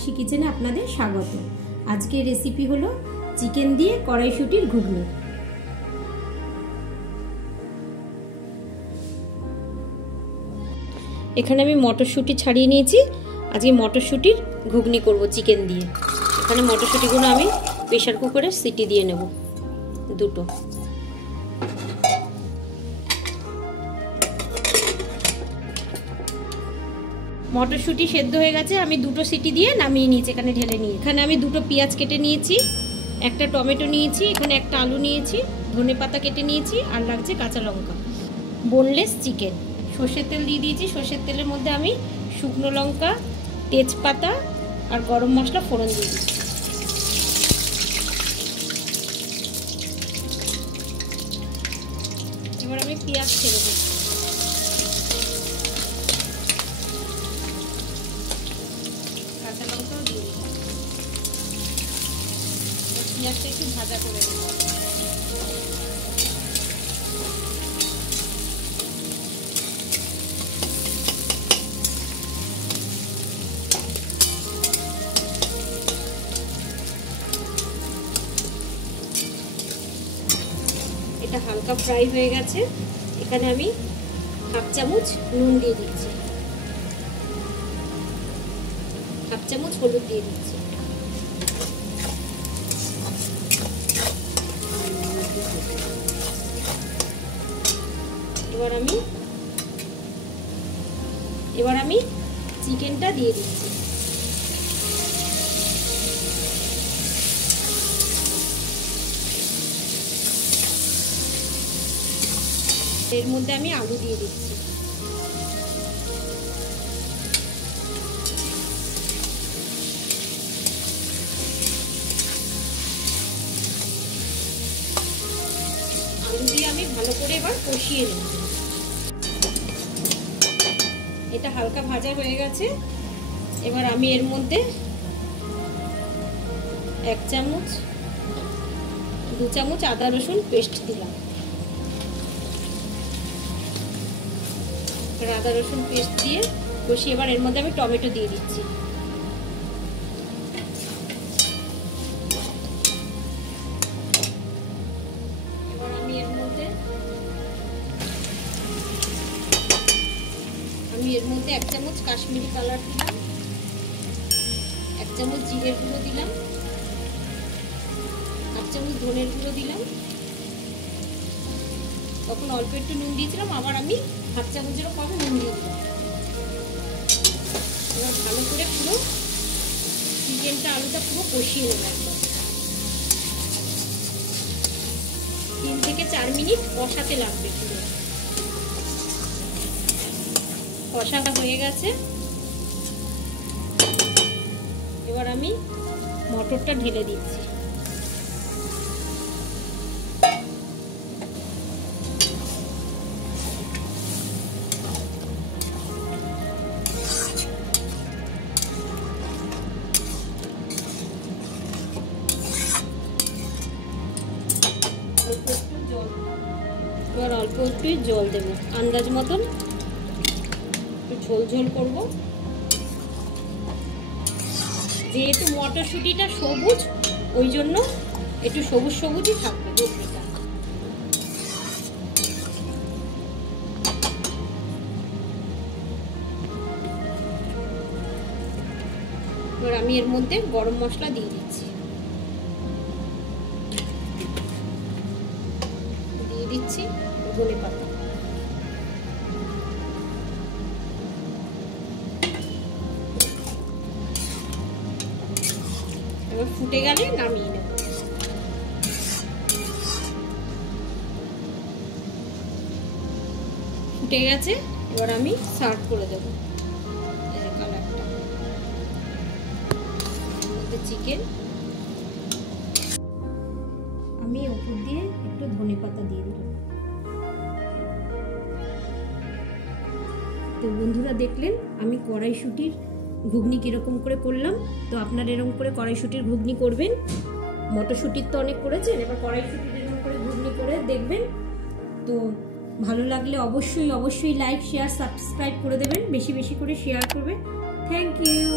মীনাক্ষী কিচেনে আপনাদের স্বাগত। আজকের রেসিপি হলো চিকেন দিয়ে কড়াইশুঁটির ঘুগনি। এখানে আমি মটরশুঁটি ছাড়িয়ে নিয়েছি। আজকে মটরশুঁটির ঘুগনি করব চিকেন দিয়ে। এখানে মটরশুঁটিগুলো আমি প্রেসার কুকারে সিটি দিয়ে নেব দুটো। মটরশুঁটি সেদ্ধ হয়ে গেছে, আমি দুটো সিটি দিয়ে নামিয়ে নিয়েছি, এখানে ঢেলে নিয়ে। এখানে আমি দুটো পেঁয়াজ কেটে নিয়েছি, একটা টমেটো নিয়েছি, এখানে একটা আলু নিয়েছি, ধনেপাতা কেটে নিয়েছি, আর লাগছে কাঁচা লঙ্কা। Boneless chicken. সর্ষের তেল দিয়ে দিয়েছি। সর্ষের তেলের মধ্যে আমি শুকনো লঙ্কা, তেজপাতা আর গরম মশলা ফোড়ন দিয়ে দিচ্ছি। এবার আমি পেঁয়াজ ছেড়ে দিচ্ছি। কাঁচা লঙ্কাও দিয়ে দিচ্ছি। পেঁয়াজটা একটু ভাজা করে দেবো। এটা হালকা ফ্রাই হয়ে গেছে। এখানে আমি হাফ চামচ নুন দিয়ে দিচ্ছি, হাফ চামচ হলুদ দিয়ে দিচ্ছি। এবার আমি চিকেনটা দিয়ে দিচ্ছি। এর মধ্যে আমি আলু দিয়ে দিচ্ছি। আলু দিয়ে আমি ভালো করে এবার কষিয়ে নেব। এটা হালকা ভাজা হয়ে গেছে। এবার আমি এর মধ্যে 1 চামচ 2 চামচ আদা রসুন পেস্ট দিলাম। আদা রসুন পেস্ট দিয়ে কষিয়ে এবার এর মধ্যে আমি টমেটো দিয়ে দিচ্ছি। এবার আমি এর মধ্যে 1 চামচ কাশ্মীরি কালার দিলাম, 1 চামচ জিরের গুঁড়ো দিলাম, 1 চামচ ধনের গুঁড়ো দিলাম। তখন অল্প একটু নুন দিয়েছিলাম, আবার আমি হাফ চামচেরও কম নুন দিয়ে দিলাম। এবার ভালো করে পুরো চিকেনটা আলুটা পুরো কষিয়ে নেব একদম। 3 থেকে 4 মিনিট কষাতে লাগবে। পুরো কষাটা হয়ে গেছে। এবার আমি মটরটা ঢেলে দিচ্ছি। এবার অল্প একটু জল দেব, আন্দাজ মতন একটু ঝোল ঝোল করব। যেহেতু মটরশুঁটিটা সবুজ, ওই জন্য একটু সবুজ সবুজই থাকবে ঘুগনিটা। এবার আমি এর মধ্যে গরম মশলা দিয়ে দিচ্ছি। দিচ্ছি ধনেপাতা। এবার ফুটে গেলে নামিয়ে নেব। ফুটে গেছে, এবার আমি সার্ভ করে দেব। এই যে কালারটা, এর মধ্যে চিকেন। আমি উপর দিয়ে একটু ধনেপাতা দিয়ে দিলাম। তো বন্ধুরা দেখলেন আমি কড়াইশুঁটির ঘুগনি কিরকম করে করলাম। তো আপনারা এরকম করে কড়াইশুঁটির ঘুগনি করবেন। মটরশুঁটির তো অনেক করেছেন, এবার কড়াইশুঁটির এরকম করে ঘুগনি করে দেখবেন। তো ভালো লাগলে অবশ্যই লাইক শেয়ার সাবস্ক্রাইব করে দেবেন, বেশি বেশি করে শেয়ার করবেন। Thank you.